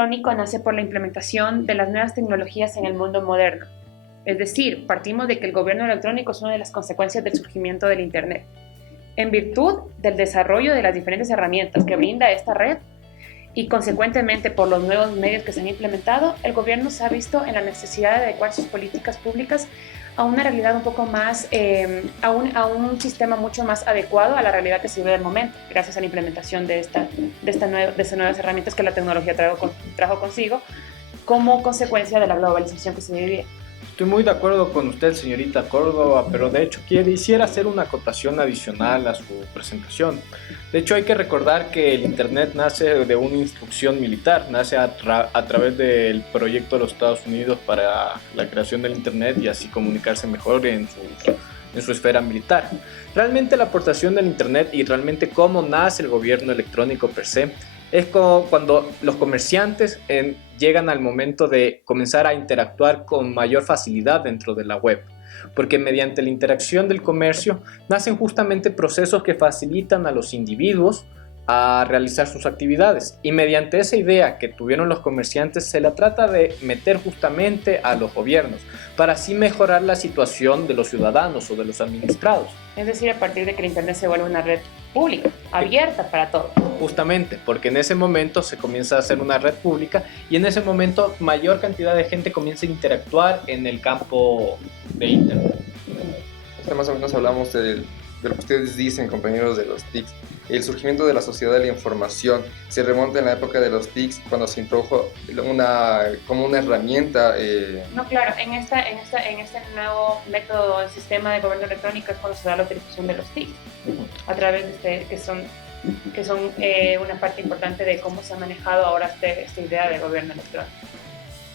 electrónico nace por la implementación de las nuevas tecnologías en el mundo moderno. Es decir, partimos de que el gobierno electrónico es una de las consecuencias del surgimiento del Internet. En virtud del desarrollo de las diferentes herramientas que brinda esta red y consecuentemente por los nuevos medios que se han implementado, el gobierno se ha visto en la necesidad de adecuar sus políticas públicas a una realidad un poco más, a un sistema mucho más adecuado a la realidad que se vive del momento, gracias a la implementación de estas nuevas herramientas que la tecnología trajo consigo como consecuencia de la globalización que se vivía. Estoy muy de acuerdo con usted, señorita Córdoba, pero de hecho quisiera hacer una acotación adicional a su presentación. De hecho, hay que recordar que el Internet nace de una instrucción militar, nace a través del proyecto de los Estados Unidos para la creación del Internet y así comunicarse mejor en su esfera militar. Realmente la aportación del Internet y realmente cómo nace el gobierno electrónico per se es como cuando los comerciantes llegan al momento de comenzar a interactuar con mayor facilidad dentro de la web, porque mediante la interacción del comercio nacen justamente procesos que facilitan a los individuos a realizar sus actividades, y mediante esa idea que tuvieron los comerciantes se la trata de meter justamente a los gobiernos para así mejorar la situación de los ciudadanos o de los administrados. Es decir, a partir de que el Internet se vuelve una red pública, abierta para todos. Justamente, porque en ese momento se comienza a hacer una red pública y en ese momento mayor cantidad de gente comienza a interactuar en el campo de Internet. Más o menos hablamos de lo que ustedes dicen, compañeros, de los TICs. El surgimiento de la sociedad de la información se remonta en la época de los TICs, cuando se introdujo como una herramienta. No, claro, en este nuevo método, el sistema de gobierno electrónico, es cuando se da la utilización de los TICs, a través de que son una parte importante de cómo se ha manejado ahora esta idea de gobierno electrónico.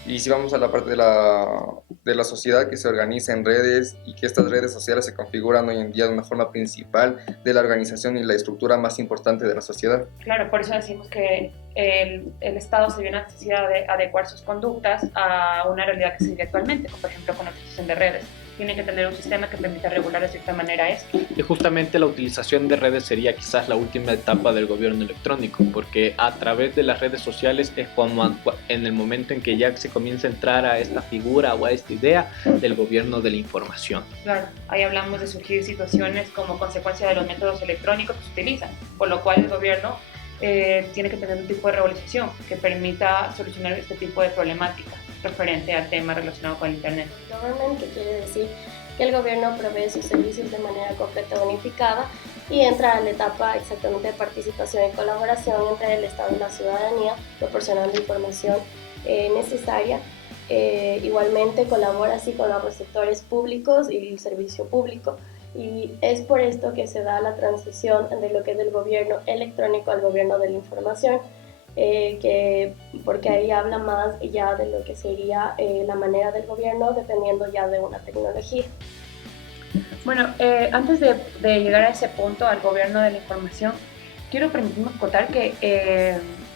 Y si vamos a la parte de la sociedad que se organiza en redes y que estas redes sociales se configuran hoy en día de una forma principal de la organización y la estructura más importante de la sociedad. Claro, por eso decimos que el Estado se vio en la necesidad de adecuar sus conductas a una realidad que se vive actualmente, como por ejemplo con la utilización de redes. Tiene que tener un sistema que permita regular de cierta manera esto. Y justamente la utilización de redes sería quizás la última etapa del gobierno electrónico, porque a través de las redes sociales es como en el momento en que ya se comienza a entrar a esta figura o a esta idea del gobierno de la información. Claro, ahí hablamos de surgir situaciones como consecuencia de los métodos electrónicos que se utilizan, por lo cual el gobierno tiene que tener un tipo de regularización que permita solucionar este tipo de problemática referente al tema relacionado con el Internet. Government, que quiere decir que el gobierno provee sus servicios de manera completa y unificada y entra en la etapa exactamente de participación y colaboración entre el Estado y la ciudadanía, proporcionando información necesaria. Igualmente colabora así con los sectores públicos y el servicio público, y es por esto que se da la transición de lo que es del gobierno electrónico al gobierno de la información. Porque ahí habla más ya de lo que sería la manera del gobierno dependiendo ya de una tecnología. Bueno, antes de llegar a ese punto, al gobierno de la información, quiero permitirme acotar que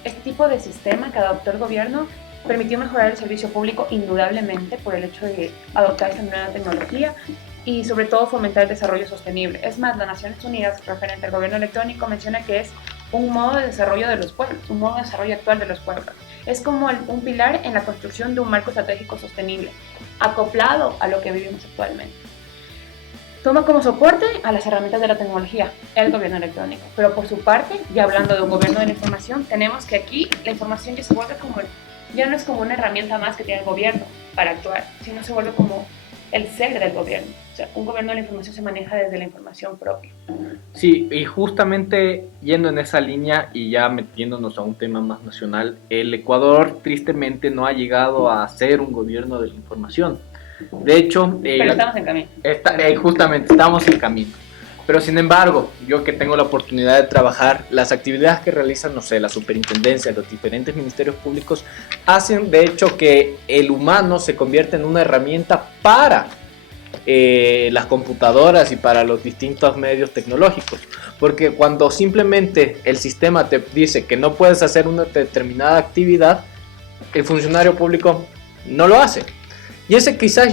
este tipo de sistema que adoptó el gobierno permitió mejorar el servicio público indudablemente por el hecho de adoptar esta nueva tecnología y sobre todo fomentar el desarrollo sostenible. Es más, las Naciones Unidas, referente al gobierno electrónico, menciona que es un modo de desarrollo de los pueblos, un modo de desarrollo actual de los pueblos. Es como un pilar en la construcción de un marco estratégico sostenible, acoplado a lo que vivimos actualmente. Toma como soporte a las herramientas de la tecnología, el gobierno electrónico. Pero por su parte, ya hablando de un gobierno de la información, tenemos que aquí la información ya no es como una herramienta más que tiene el gobierno para actuar, sino se vuelve como el ser del gobierno. O sea, un gobierno de la información se maneja desde la información propia. Sí, y justamente yendo en esa línea y ya metiéndonos a un tema más nacional, el Ecuador tristemente no ha llegado a ser un gobierno de la información. De hecho, pero estamos en camino. Justamente, estamos en camino. Pero sin embargo, yo que tengo la oportunidad de trabajar, las actividades que realizan, no sé, la superintendencia, los diferentes ministerios públicos, hacen de hecho que el humano se convierta en una herramienta para las computadoras y para los distintos medios tecnológicos. Porque cuando simplemente el sistema te dice que no puedes hacer una determinada actividad, el funcionario público no lo hace. Y ese quizás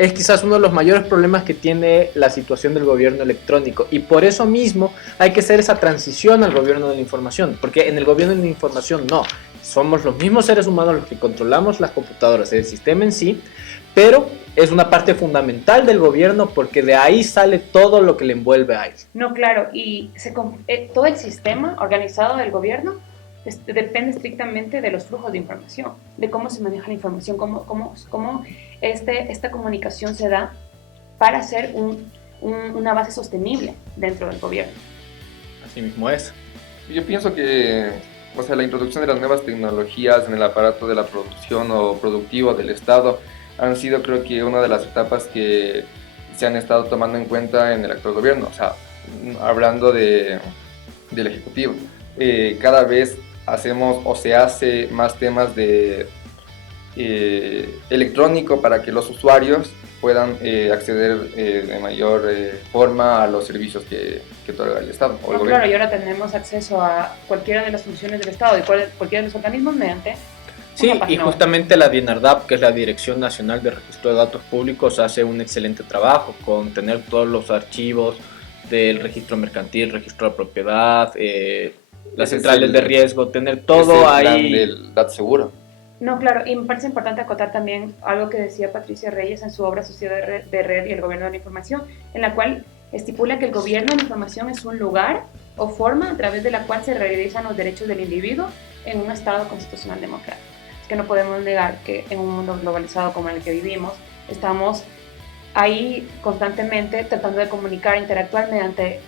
es quizás uno de los mayores problemas que tiene la situación del gobierno electrónico, y por eso mismo hay que hacer esa transición al gobierno de la información, porque en el gobierno de la información no, somos los mismos seres humanos los que controlamos las computadoras, el sistema en sí, pero es una parte fundamental del gobierno porque de ahí sale todo lo que le envuelve a él. No, claro, y todo el sistema organizado del gobierno depende estrictamente de los flujos de información, de cómo se maneja la información, cómo esta comunicación se da para hacer una base sostenible dentro del gobierno. Así mismo es. Yo pienso que, o sea, la introducción de las nuevas tecnologías en el aparato de la producción o productivo del Estado han sido, creo que, una de las etapas que se han estado tomando en cuenta en el actual gobierno. O sea, hablando del Ejecutivo, cada vez hacemos o se hace más temas de electrónico para que los usuarios puedan acceder de mayor forma a los servicios que otorga el Estado o el gobierno. Claro, y ahora tenemos acceso a cualquiera de las funciones del Estado y cualquiera de los organismos mediante. Sí, y justamente la DINARDAP, que es la Dirección Nacional de Registro de Datos Públicos, hace un excelente trabajo con tener todos los archivos del registro mercantil, registro de propiedad, las centrales de riesgo, tener todo ahí. Plan del dato seguro. No, claro, y me parece importante acotar también algo que decía Patricia Reyes en su obra Sociedad de Red y el Gobierno de la Información, en la cual estipula que el gobierno de la información es un lugar o forma a través de la cual se realizan los derechos del individuo en un Estado constitucional democrático. Es que no podemos negar que en un mundo globalizado como el que vivimos, estamos ahí constantemente tratando de comunicar, interactuar mediante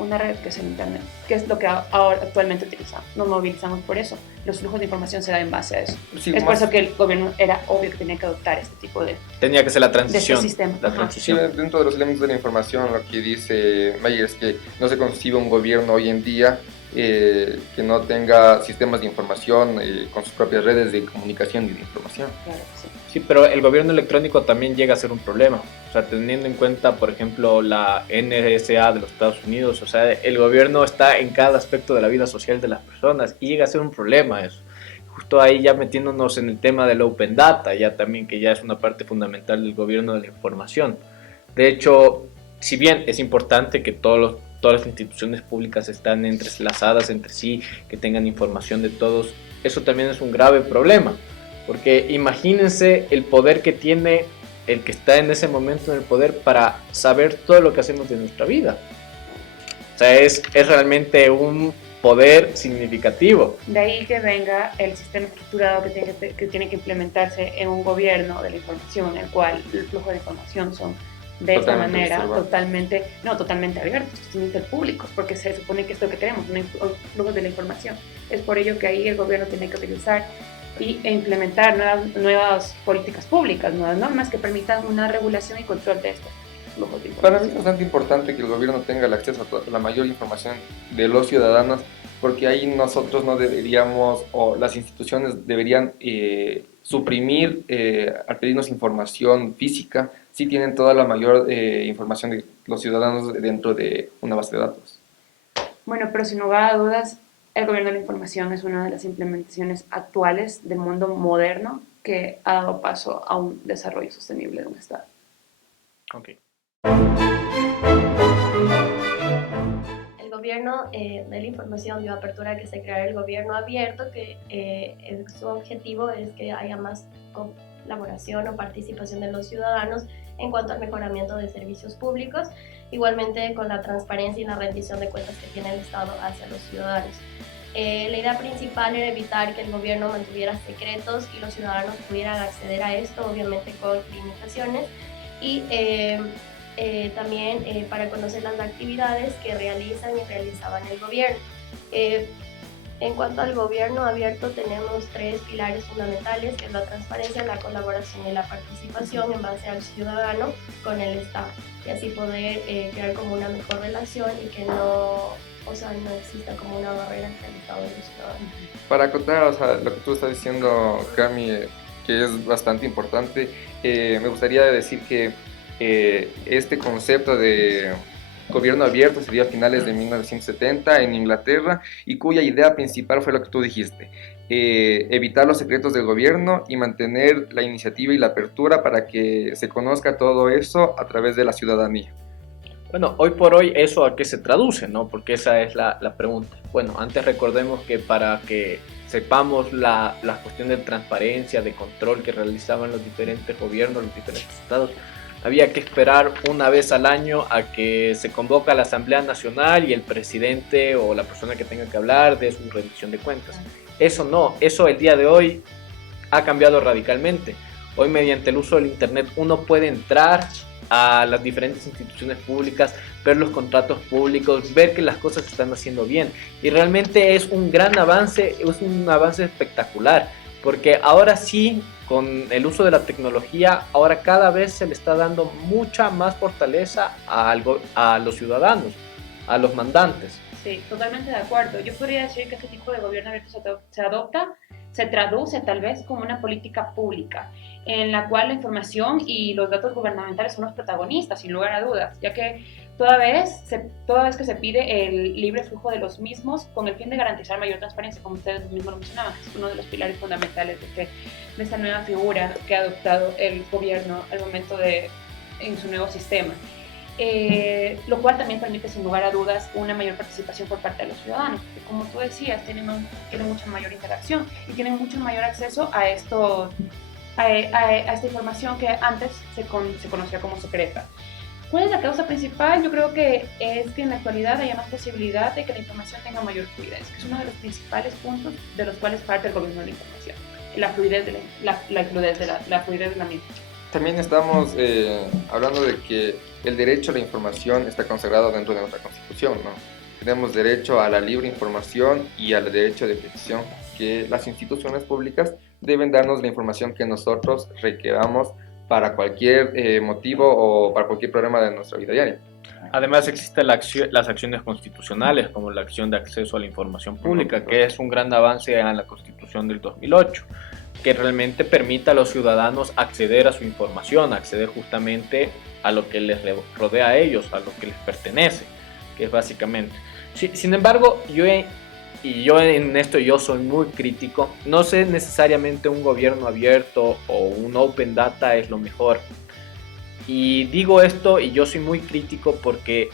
una red que es el Internet, que es lo que ahora actualmente utilizamos. Nos movilizamos por eso. Los flujos de información se dan en base a eso. Sí, es por eso que el gobierno era obvio que tenía que adoptar este tipo de... Tenía que ser la transición. De este sistema. La transición. Sí, dentro de los elementos de la información, lo que dice Mayer es que no se concibe un gobierno hoy en día que no tenga sistemas de información con sus propias redes de comunicación y de información. Claro que sí. Sí, pero el gobierno electrónico también llega a ser un problema. O sea, teniendo en cuenta, por ejemplo, la NSA de los Estados Unidos, o sea, el gobierno está en cada aspecto de la vida social de las personas y llega a ser un problema eso. Justo ahí ya metiéndonos en el tema del Open Data, ya también que ya es una parte fundamental del gobierno de la información. De hecho, si bien es importante que todas las instituciones públicas están entrelazadas entre sí, que tengan información de todos, eso también es un grave problema. Porque imagínense el poder que tiene el que está en ese momento en el poder para saber todo lo que hacemos de nuestra vida. O sea, es realmente un poder significativo. De ahí que venga el sistema estructurado que tiene que implementarse en un gobierno de la información, en el cual el flujo de información son de esta manera totalmente abiertos, totalmente públicos, porque se supone que es lo que queremos, un flujo de la información. Es por ello que ahí el gobierno tiene que utilizar e implementar nuevas políticas públicas, nuevas normas que permitan una regulación y control de estos flujos de información. Para mí es bastante importante que el gobierno tenga el acceso a la mayor información de los ciudadanos, porque ahí nosotros no deberíamos, o las instituciones deberían suprimir al pedirnos información física, si tienen toda la mayor información de los ciudadanos dentro de una base de datos. Bueno, pero sin lugar a dudas, el gobierno de la información es una de las implementaciones actuales del mundo moderno que ha dado paso a un desarrollo sostenible de un Estado. Okay. El gobierno de la información dio apertura a que se creara el gobierno abierto, que su objetivo es que haya más colaboración o participación de los ciudadanos en cuanto al mejoramiento de servicios públicos, igualmente con la transparencia y la rendición de cuentas que tiene el Estado hacia los ciudadanos. La idea principal era evitar que el gobierno mantuviera secretos y los ciudadanos pudieran acceder a esto, obviamente con limitaciones, y también para conocer las actividades que realizan y realizaban el gobierno. En cuanto al gobierno abierto, tenemos tres pilares fundamentales, que es la transparencia, la colaboración y la participación en base al ciudadano con el Estado, y así poder crear como una mejor relación y que no exista como una barrera entre el Estado y los ciudadanos. Para acotar, lo que tú estás diciendo, Cami, que es bastante importante, me gustaría decir que este concepto de gobierno abierto se dio a finales de 1970 en Inglaterra y cuya idea principal fue lo que tú dijiste, evitar los secretos del gobierno y mantener la iniciativa y la apertura para que se conozca todo eso a través de la ciudadanía. Bueno, hoy por hoy, ¿eso a qué se traduce, no? Porque esa es la pregunta. Bueno, antes recordemos que para que sepamos la cuestión de transparencia, de control que realizaban los diferentes gobiernos, los diferentes estados, había que esperar una vez al año a que se convoca la Asamblea Nacional y el presidente o la persona que tenga que hablar de su rendición de cuentas. Eso no, eso el día de hoy ha cambiado radicalmente. Hoy, mediante el uso del Internet, uno puede entrar a las diferentes instituciones públicas, ver los contratos públicos, ver que las cosas se están haciendo bien, y realmente es un gran avance, es un avance espectacular, porque ahora sí, con el uso de la tecnología, ahora cada vez se le está dando mucha más fortaleza a los ciudadanos, a los mandantes. Sí, totalmente de acuerdo. Yo podría decir que este tipo de gobierno abierto se traduce tal vez como una política pública, en la cual la información y los datos gubernamentales son los protagonistas, sin lugar a dudas, ya que toda vez que se pide el libre flujo de los mismos con el fin de garantizar mayor transparencia, como ustedes mismos lo mencionaban, es uno de los pilares fundamentales de esta nueva figura que ha adoptado el gobierno al momento en su nuevo sistema. Lo cual también permite, sin lugar a dudas, una mayor participación por parte de los ciudadanos, que, como tú decías, tienen mucha mayor interacción y tienen mucho mayor acceso a esta información que antes se conocía como secreta. ¿Cuál es la causa principal? Yo creo que es que en la actualidad haya más posibilidad de que la información tenga mayor fluidez, que es uno de los principales puntos de los cuales parte el gobierno de la información, la fluidez de la misma. También estamos hablando de que el derecho a la información está consagrado dentro de nuestra Constitución, ¿no? Tenemos derecho a la libre información y al derecho de petición, que las instituciones públicas deben darnos la información que nosotros requeramos para cualquier motivo o para cualquier problema de nuestra vida diaria. Además existen las acciones constitucionales, como la acción de acceso a la información pública, que es un gran avance a la Constitución del 2008, que realmente permite a los ciudadanos acceder a su información, acceder justamente a lo que les rodea a ellos, a lo que les pertenece, que es básicamente. Sin embargo, yo en esto soy muy crítico. No sé necesariamente un gobierno abierto o un open data es lo mejor. Y digo esto y yo soy muy crítico porque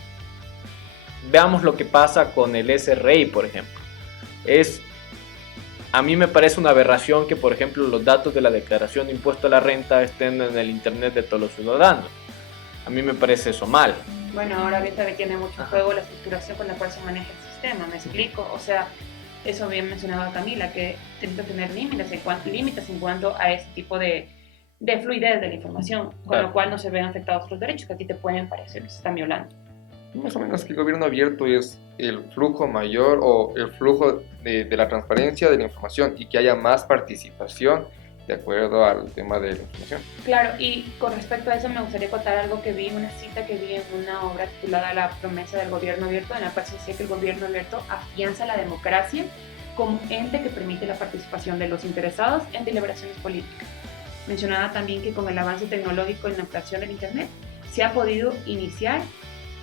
veamos lo que pasa con el SRI, por ejemplo. A mí me parece una aberración que, por ejemplo, los datos de la declaración de impuesto a la renta estén en el Internet de todos los ciudadanos. A mí me parece eso mal. Bueno, ahora ahorita tiene mucho juego la estructuración con la cual se maneja el sistema, ¿me explico? O sea, eso bien mencionaba Camila, que tiene que tener límites en cuanto a ese tipo de fluidez de la información, con lo cual no se ven afectados los derechos que a ti te pueden parecer que se están violando. Más o menos que el gobierno abierto es el flujo mayor o el flujo de la transparencia de la información y que haya más participación de acuerdo al tema de la información. Claro, y con respecto a eso me gustaría contar algo que vi, una cita que vi en una obra titulada La promesa del gobierno abierto, en la cual se decía que el gobierno abierto afianza la democracia como ente que permite la participación de los interesados en deliberaciones políticas. Mencionaba también que con el avance tecnológico en la ampliación del Internet se ha podido iniciar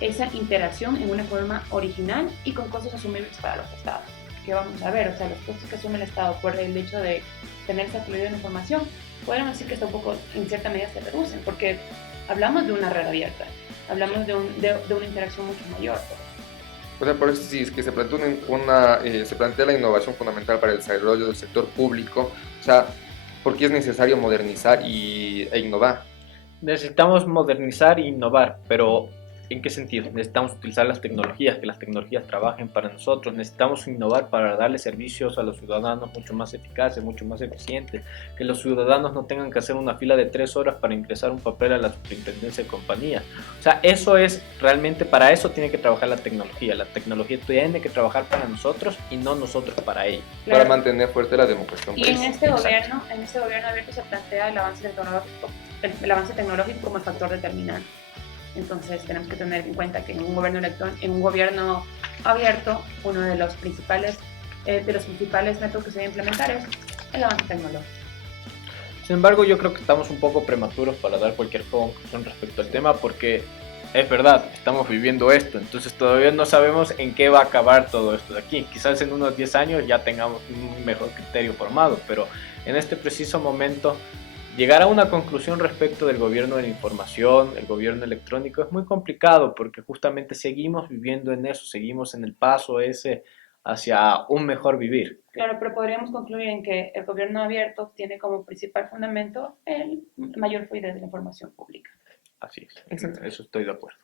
esa interacción en una forma original y con costos asumibles para los estados. ¿Qué vamos a ver? O sea, los costos que asume el estado por el hecho de tener esa fluidez de información, podemos decir que está un poco, en cierta medida se reducen, porque hablamos de una red abierta, hablamos de una interacción mucho mayor. O sea, por eso sí, es que se plantea la innovación fundamental para el desarrollo del sector público, o sea, porque es necesario modernizar e innovar. Necesitamos modernizar e innovar, pero ¿en qué sentido? Necesitamos utilizar las tecnologías, que las tecnologías trabajen para nosotros, necesitamos innovar para darle servicios a los ciudadanos mucho más eficaces, mucho más eficientes, que los ciudadanos no tengan que hacer una fila de 3 horas para ingresar un papel a la superintendencia de compañía. O sea, eso es realmente, para eso tiene que trabajar la tecnología tiene que trabajar para nosotros y no nosotros para ella. Claro. Para mantener fuerte la democracia. Y en este gobierno abierto se plantea el avance tecnológico como el factor determinante. Entonces tenemos que tener en cuenta que en un gobierno abierto, uno de los principales métodos que se debe implementar es el avance tecnológico. Sin embargo, yo creo que estamos un poco prematuros para dar cualquier conclusión respecto al tema, porque es verdad, estamos viviendo esto, entonces todavía no sabemos en qué va a acabar todo esto de aquí. Quizás en unos 10 años ya tengamos un mejor criterio formado, pero en este preciso momento llegar a una conclusión respecto del gobierno de la información, el gobierno electrónico, es muy complicado porque justamente seguimos viviendo en eso, seguimos en el paso ese hacia un mejor vivir. Claro, pero podríamos concluir en que el gobierno abierto tiene como principal fundamento el mayor fluidez de la información pública. Así es, eso estoy de acuerdo.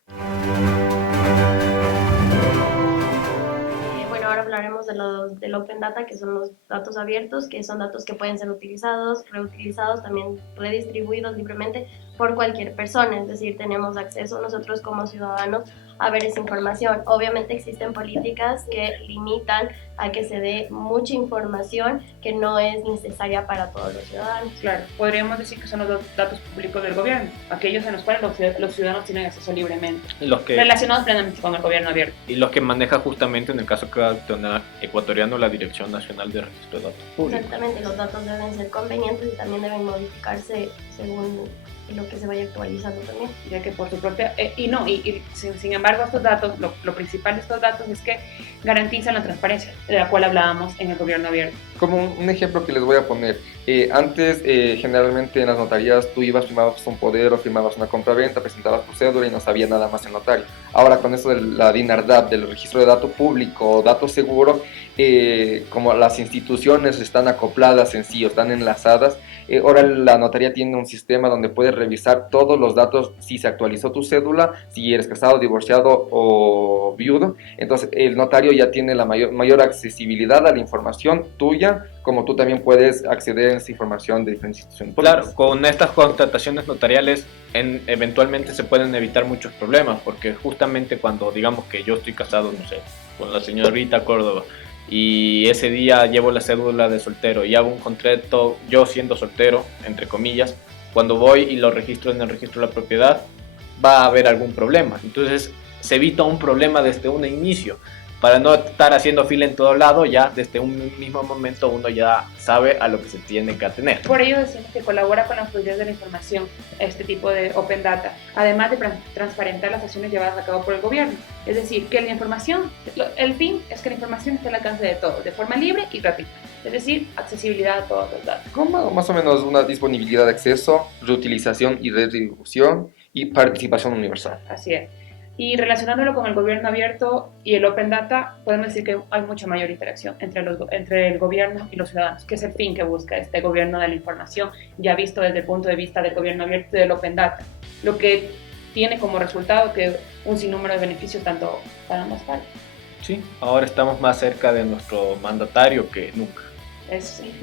Bueno, ahora hablaremos del Open Data, que son los datos abiertos, que son datos que pueden ser utilizados, reutilizados, también redistribuidos libremente por cualquier persona, es decir, tenemos acceso nosotros como ciudadanos a ver esa información. Obviamente existen políticas que limitan a que se dé mucha información que no es necesaria para todos los ciudadanos. Claro, podríamos decir que son los datos públicos del gobierno, aquellos en los cuales los ciudadanos tienen acceso libremente, relacionados plenamente con el gobierno abierto. Y los que maneja justamente, en el caso ecuatoriano, la Dirección Nacional de Registro de Datos Públicos. Exactamente, los datos deben ser convenientes y también deben modificarse según lo que se vaya actualizando también. Ya que por su propia... sin embargo, estos datos, lo principal de estos datos es que garantizan la transparencia, de la cual hablábamos en el gobierno abierto. Como un ejemplo que les voy a poner, antes generalmente en las notarías tú ibas, firmabas un poder o firmabas una compra-venta, presentabas tu cédula y no sabía nada más el notario. Ahora con eso de la DINARDAP, del registro de dato público o dato seguro, como las instituciones están acopladas en sí o están enlazadas, ahora la notaría tiene un sistema donde puedes revisar todos los datos, si se actualizó tu cédula, si eres casado, divorciado o viudo. Entonces el notario ya tiene la mayor accesibilidad a la información tuya, como tú también puedes acceder a esa información de diferentes instituciones públicas. Claro, con estas contrataciones notariales eventualmente se pueden evitar muchos problemas, porque justamente cuando digamos que yo estoy casado, no sé, con la señorita Córdoba, y ese día llevo la cédula de soltero y hago un contrato yo siendo soltero, entre comillas, cuando voy y lo registro en el registro de la propiedad, va a haber algún problema. Entonces se evita un problema desde un inicio, para no estar haciendo fila en todo lado, ya desde un mismo momento uno ya sabe a lo que se tiene que atener. Por ello decimos que colabora con la fluidez de la información este tipo de Open Data, además de transparentar las acciones llevadas a cabo por el gobierno. Es decir, que la información, el fin es que la información esté al alcance de todos, de forma libre y gratuita. Es decir, accesibilidad a todos los datos. Como más o menos una disponibilidad de acceso, reutilización y redistribución y participación universal. Así es. Y relacionándolo con el gobierno abierto y el Open Data, podemos decir que hay mucha mayor interacción entre el gobierno y los ciudadanos, que es el fin que busca este gobierno de la información, ya visto desde el punto de vista del gobierno abierto y del Open Data, lo que tiene como resultado que un sinnúmero de beneficios tanto para ambas partes. Sí, ahora estamos más cerca de nuestro mandatario que nunca. Eso sí.